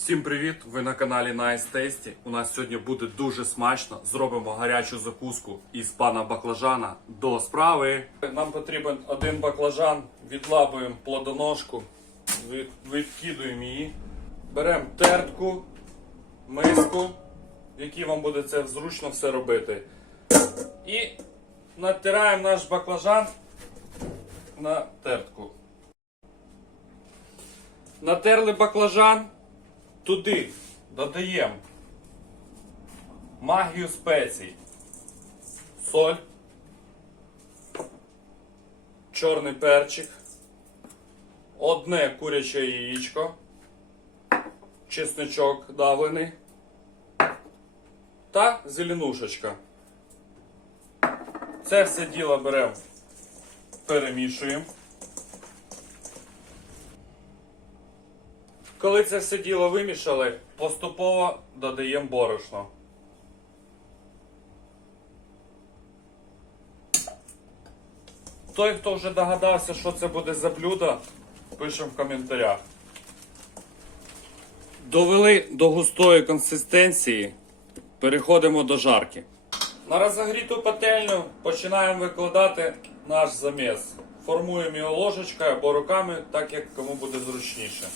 Всім привіт! Ви на каналі Nice Tasty. У нас сьогодні буде дуже смачно. Зробимо гарячу закуску із пана баклажана до справи. Нам потрібен один баклажан, відлабуємо плодоножку, від, відкидуємо її. Беремо тертку, миску, в якій вам буде це зручно все робити. І натираємо наш баклажан на тертку. Натерли баклажан. Туди додаємо магію спецій, соль, чорний перчик, одне куряче яєчко, чесничок давлений та зеленушечка. Це все діло беремо, перемішуємо. Коли це все діло вимішали, поступово додаємо борошно. Той, хто вже догадався, що це буде за блюдо, пишемо в коментарях. Довели до густої консистенції, переходимо до жарки. На розогріту пательню починаємо викладати наш заміс. Формуємо його ложечкою або руками, так як кому буде зручніше.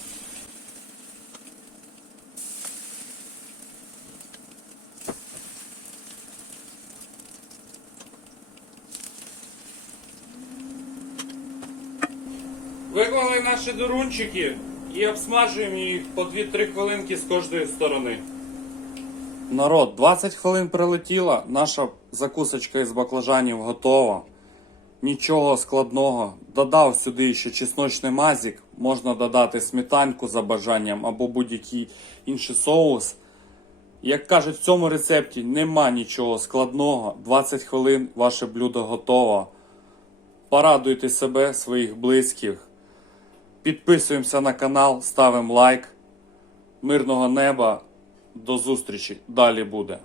Виклали наші дурунчики і обсмажуємо їх по 2-3 хвилинки з кожної сторони. Народ, 20 хвилин прилетіло, наша закусочка із баклажанів готова. Нічого складного. Додав сюди ще чесночний мазик, можна додати сметанку за бажанням або будь-який інший соус. Як кажуть, в цьому рецепті нема нічого складного. 20 хвилин ваше блюдо готово. Порадуйте себе, своїх близьких. Підписуємося на канал, ставимо лайк. Мирного неба. До зустрічі. Далі буде.